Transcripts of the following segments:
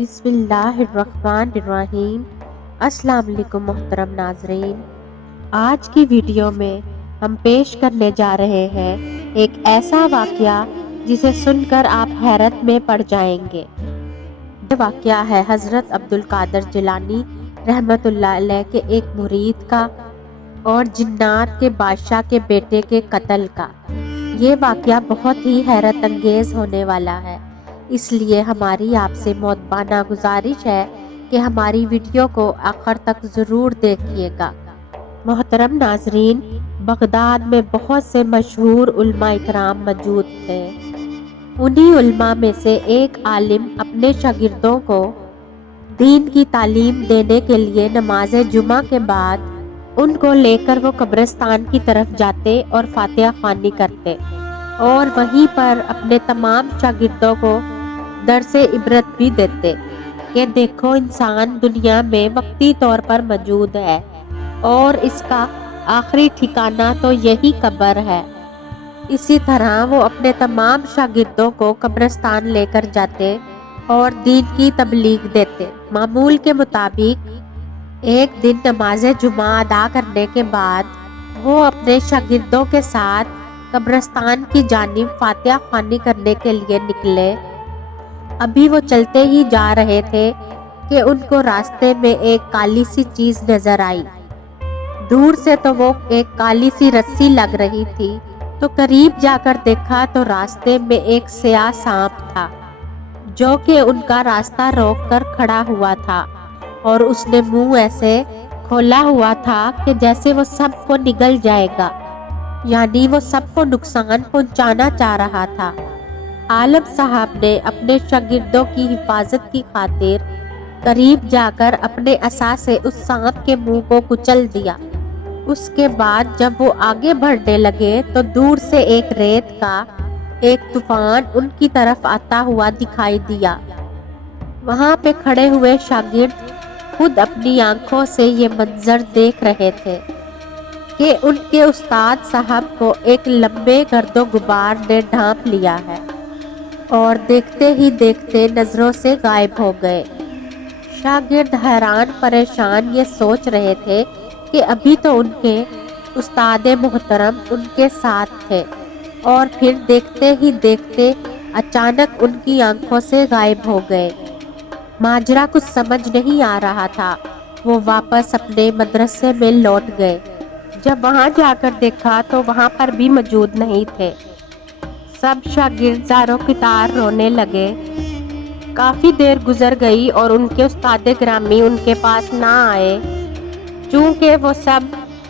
بسم اللہ الرحمن الرحیم۔ السلام علیکم محترم ناظرین، آج کی ویڈیو میں ہم پیش کرنے جا رہے ہیں ایک ایسا واقعہ جسے سن کر آپ حیرت میں پڑ جائیں گے۔ یہ واقعہ ہے حضرت عبدالقادر جیلانی رحمۃ اللہ علیہ کے ایک مرید کا اور جنات کے بادشاہ کے بیٹے کے قتل کا۔ یہ واقعہ بہت ہی حیرت انگیز ہونے والا ہے، اس لیے ہماری آپ سے مؤدبانہ گزارش ہے کہ ہماری ویڈیو کو آخر تک ضرور دیکھیے گا۔ محترم ناظرین، بغداد میں بہت سے مشہور علماء کرام موجود تھے۔ انہی علماء میں سے ایک عالم اپنے شاگردوں کو دین کی تعلیم دینے کے لیے نماز جمعہ کے بعد ان کو لے کر وہ قبرستان کی طرف جاتے اور فاتحہ خوانی کرتے اور وہیں پر اپنے تمام شاگردوں کو درس عبرت بھی دیتے کہ دیکھو، انسان دنیا میں وقتی طور پر موجود ہے اور اس کا آخری ٹھکانہ تو یہی قبر ہے۔ اسی طرح وہ اپنے تمام شاگردوں کو قبرستان لے کر جاتے اور دین کی تبلیغ دیتے۔ معمول کے مطابق ایک دن نماز جمعہ ادا کرنے کے بعد وہ اپنے شاگردوں کے ساتھ قبرستان کی جانب فاتحہ خوانی کرنے کے لیے نکلے۔ ابھی وہ چلتے ہی جا رہے تھے کہ ان کو راستے میں ایک کالی سی چیز نظر آئی۔ دور سے تو وہ ایک کالی سی رسی لگ رہی تھی، تو قریب جا کر دیکھا تو راستے میں ایک سیاہ سانپ تھا جو کہ ان کا راستہ روک کر کھڑا ہوا تھا، اور اس نے منہ ایسے کھولا ہوا تھا کہ جیسے وہ سب کو نگل جائے گا، یعنی وہ سب کو نقصان پہنچانا چاہ رہا تھا۔ عالم صاحب نے اپنے شاگردوں کی حفاظت کی خاطر قریب جا کر اپنے عصا سے اس سانپ کے منہ کو کچل دیا۔ اس کے بعد جب وہ آگے بڑھنے لگے تو دور سے ایک ریت کا ایک طوفان ان کی طرف آتا ہوا دکھائی دیا۔ وہاں پہ کھڑے ہوئے شاگرد خود اپنی آنکھوں سے یہ منظر دیکھ رہے تھے کہ ان کے استاد صاحب کو ایک لمبے گرد و غبار نے ڈھانپ لیا ہے اور دیکھتے ہی دیکھتے نظروں سے غائب ہو گئے۔ شاگرد حیران پریشان یہ سوچ رہے تھے کہ ابھی تو ان کے استاد محترم ان کے ساتھ تھے، اور پھر دیکھتے ہی دیکھتے اچانک ان کی آنکھوں سے غائب ہو گئے۔ ماجرا کچھ سمجھ نہیں آ رہا تھا۔ وہ واپس اپنے مدرسے میں لوٹ گئے۔ جب وہاں جا کر دیکھا تو وہاں پر بھی موجود نہیں تھے۔ سب شاگرد زار و قطار رونے لگے۔ کافی دیر گزر گئی اور ان کے استاد گرامی ان کے پاس نہ آئے، چونکہ وہ سب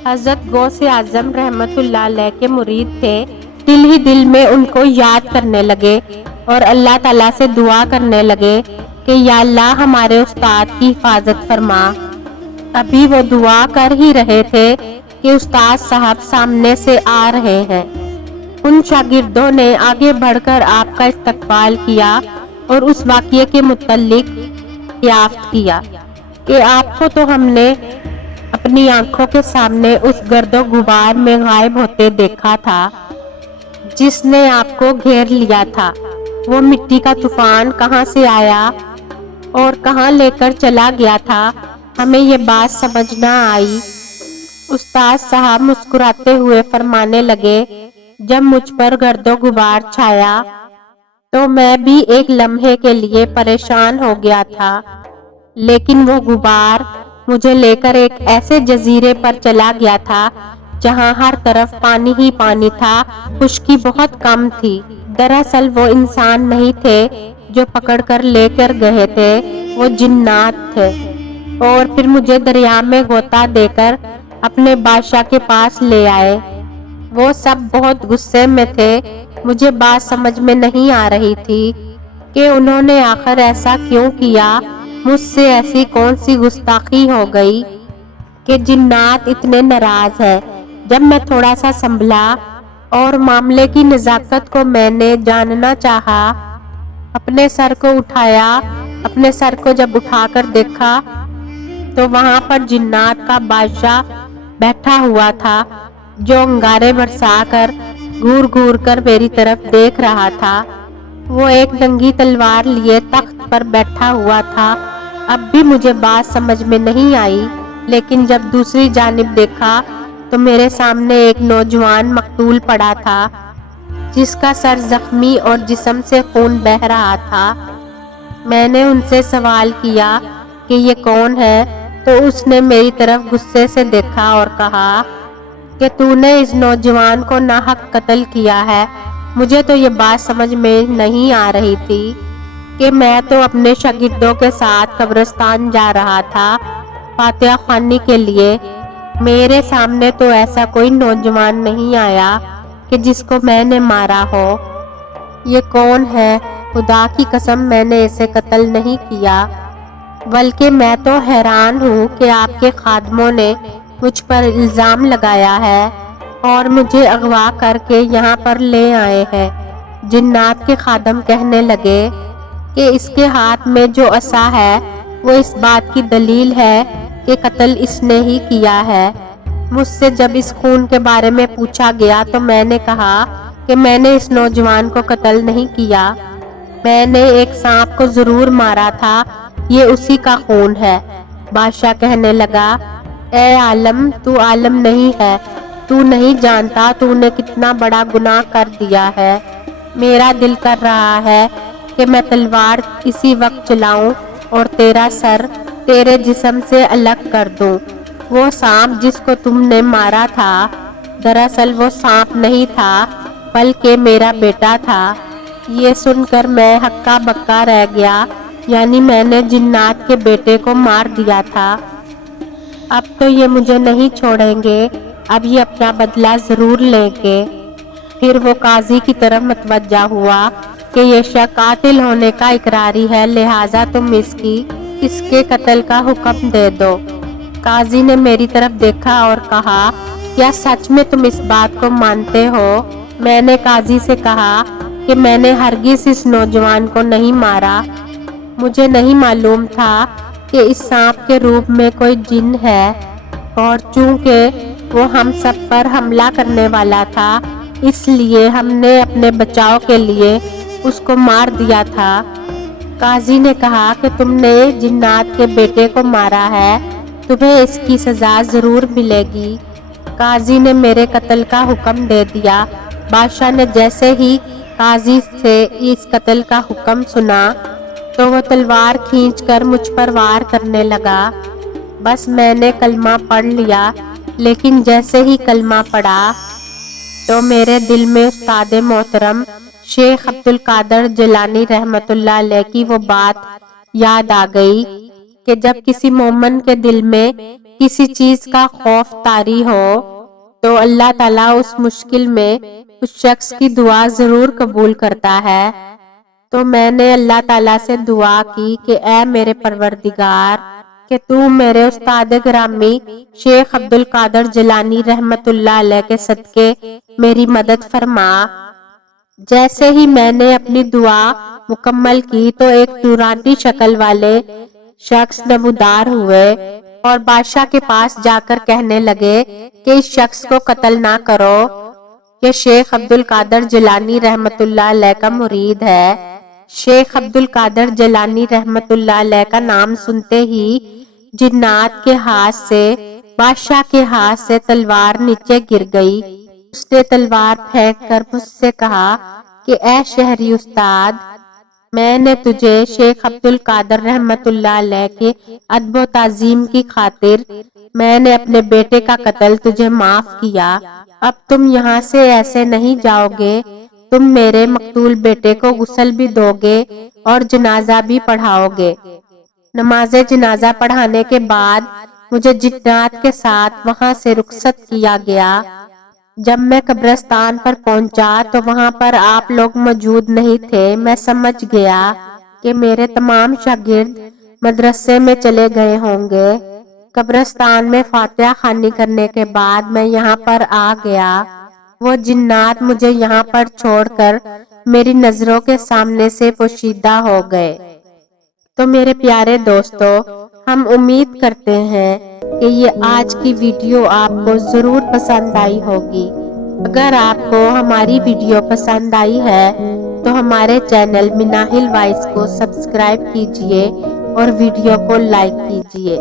حضرت غوث اعظم رحمۃ اللہ علیہ کے مرید تھے۔ دل ہی دل میں ان کو یاد کرنے لگے اور اللہ تعالیٰ سے دعا کرنے لگے کہ یا اللہ ہمارے استاد کی حفاظت فرما۔ ابھی وہ دعا کر ہی رہے تھے کہ استاد صاحب سامنے سے آ رہے ہیں۔ ان شاگردوں نے آگے بڑھ کر آپ کا استقبال کیا اور اس واقعے کے متعلق دریافت کیا کہ آپ کو تو ہم نے اپنی آنکھوں کے سامنے اس گرد و غبار میں غائب ہوتے دیکھا تھا جس نے آپ کو گھیر لیا تھا۔ وہ مٹی کا طوفان کہاں سے آیا اور کہاں لے کر چلا گیا تھا، ہمیں یہ بات سمجھ نہ آئی۔ استاد صاحب مسکراتے ہوئے فرمانے لگے، جب مجھ پر گرد و غبار چھایا تو میں بھی ایک لمحے کے لیے پریشان ہو گیا تھا، لیکن وہ غبار مجھے لے کر ایک ایسے جزیرے پر چلا گیا تھا جہاں ہر طرف پانی ہی پانی تھا، خشکی بہت کم تھی۔ دراصل وہ انسان نہیں تھے جو پکڑ کر لے کر گئے تھے، وہ جنات تھے، اور پھر مجھے دریا میں غوطہ دے کر اپنے بادشاہ کے پاس لے آئے۔ وہ سب بہت غصے میں تھے۔ مجھے بات سمجھ میں نہیں آ رہی تھی کہ انہوں نے آخر ایسا کیوں کیا، مجھ سے ایسی کون سی گستاخی ہو گئی کہ جنات اتنے ناراض ہیں۔ جب میں تھوڑا سا سنبھلا اور معاملے کی نزاکت کو میں نے جاننا چاہا، اپنے سر کو اٹھایا۔ اپنے سر کو جب اٹھا کر دیکھا تو وہاں پر جنات کا بادشاہ بیٹھا ہوا تھا، جو انگارے برسا کر گھور گھور کر میری طرف دیکھ رہا تھا۔ وہ ایک ننگی تلوار لیے تخت پر بیٹھا ہوا تھا۔ اب بھی مجھے بات سمجھ میں نہیں آئی، لیکن جب دوسری جانب دیکھا تو میرے سامنے ایک نوجوان مقتول پڑا تھا، جس کا سر زخمی اور جسم سے خون بہہ رہا تھا۔ میں نے ان سے سوال کیا کہ یہ کون ہے، تو اس نے میری طرف غصے سے دیکھا اور کہا کہ تو نے اس نوجوان کو ناحق قتل کیا ہے۔ مجھے تو یہ بات سمجھ میں نہیں آ رہی تھی کہ میں تو اپنے شاگردوں کے ساتھ قبرستان جا رہا تھا فاتحہ خوانی کے لیے۔ میرے سامنے تو ایسا کوئی نوجوان نہیں آیا کہ جس کو میں نے مارا ہو۔ یہ کون ہے؟ خدا کی قسم میں نے اسے قتل نہیں کیا، بلکہ میں تو حیران ہوں کہ آپ کے خادموں نے مجھ پر الزام لگایا ہے اور مجھے اغوا کر کے یہاں پر لے آئے ہیں۔ جنات کے خادم کہنے لگے کہ اس کے ہاتھ میں جو عصا ہے وہ اس بات کی دلیل ہے کہ قتل اس نے ہی کیا ہے۔ مجھ سے جب اس خون کے بارے میں پوچھا گیا تو میں نے کہا کہ میں نے اس نوجوان کو قتل نہیں کیا، میں نے ایک سانپ کو ضرور مارا تھا، یہ اسی کا خون ہے۔ بادشاہ کہنے لگا، اے عالم، تو عالم نہیں ہے، تو نہیں جانتا تو نے کتنا بڑا گناہ کر دیا ہے۔ میرا دل کر رہا ہے کہ میں تلوار اسی وقت چلاؤں اور تیرا سر تیرے جسم سے الگ کر دوں۔ وہ سانپ جس کو تم نے مارا تھا، دراصل وہ سانپ نہیں تھا بلکہ میرا بیٹا تھا۔ یہ سن کر میں ہکا بکا رہ گیا، یعنی میں نے جنات کے بیٹے کو مار دیا تھا۔ اب تو یہ مجھے نہیں چھوڑیں گے، اب یہ اپنا بدلہ ضرور لیں گے۔ پھر وہ قاضی کی طرف متوجہ ہوا کہ یہ شخص قاتل ہونے کا اقراری ہے، لہٰذا تم اس کے قتل کا حکم دے دو۔ قاضی نے میری طرف دیکھا اور کہا، کیا سچ میں تم اس بات کو مانتے ہو؟ میں نے قاضی سے کہا کہ میں نے ہرگز اس نوجوان کو نہیں مارا، مجھے نہیں معلوم تھا کہ اس سانپ کے روپ میں کوئی جن ہے، اور چونکہ وہ ہم سب پر حملہ کرنے والا تھا اس لیے ہم نے اپنے بچاؤ کے لیے اس کو مار دیا تھا۔ قاضی نے کہا کہ تم نے جنات کے بیٹے کو مارا ہے، تمہیں اس کی سزا ضرور ملے گی۔ قاضی نے میرے قتل کا حکم دے دیا۔ بادشاہ نے جیسے ہی قاضی سے اس قتل کا حکم سنا تو وہ تلوار کھینچ کر مجھ پر وار کرنے لگا۔ بس میں نے کلمہ پڑھ لیا، لیکن جیسے ہی کلمہ پڑھا تو میرے دل میں استاد محترم شیخ عبدالقادر جیلانی رحمۃ اللہ علیہ کی وہ بات یاد آ گئی کہ جب کسی مومن کے دل میں کسی چیز کا خوف طاری ہو تو اللہ تعالیٰ اس مشکل میں اس شخص کی دعا ضرور قبول کرتا ہے۔ تو میں نے اللہ تعالیٰ سے دعا کی کہ اے میرے پروردگار، کہ تو میرے استاد گرامی شیخ عبدالقادر جیلانی رحمۃ اللہ علیہ کے صدقے میری مدد فرما۔ جیسے ہی میں نے اپنی دعا مکمل کی تو ایک نورانی شکل والے شخص نمودار ہوئے اور بادشاہ کے پاس جا کر کہنے لگے کہ اس شخص کو قتل نہ کرو، یہ شیخ عبدالقادر جیلانی رحمۃ اللہ علیہ کا مرید ہے۔ شیخ عبدالقادر جیلانی رحمۃ اللہ علیہ کا نام سنتے ہی جنات کے ہاتھ سے، بادشاہ کے ہاتھ سے تلوار نیچے گر گئی۔ اس نے تلوار پھینک کر مجھ سے کہا کہ اے شہری استاد، میں نے تجھے شیخ عبدالقادر رحمۃ اللہ علیہ کے ادب و تعظیم کی خاطر میں نے اپنے بیٹے کا قتل تجھے معاف کیا، اب تم یہاں سے ایسے نہیں جاؤ گے، تم میرے مقتول بیٹے کو غسل بھی دو گے اور جنازہ بھی پڑھاؤ گے۔ نماز جنازہ پڑھانے کے بعد مجھے جنات کے ساتھ وہاں سے رخصت کیا گیا۔ جب میں قبرستان پر پہنچا تو وہاں پر آپ لوگ موجود نہیں تھے۔ میں سمجھ گیا کہ میرے تمام شاگرد مدرسے میں چلے گئے ہوں گے۔ قبرستان میں فاتحہ خوانی کرنے کے بعد میں یہاں پر آ گیا۔ وہ جنات مجھے یہاں پر چھوڑ کر میری نظروں کے سامنے سے پوشیدہ ہو گئے۔ تو میرے پیارے دوستو، ہم امید کرتے ہیں کہ یہ آج کی ویڈیو آپ کو ضرور پسند آئی ہوگی۔ اگر آپ کو ہماری ویڈیو پسند آئی ہے تو ہمارے چینل مناہل وائس کو سبسکرائب کیجیے اور ویڈیو کو لائک کیجیے۔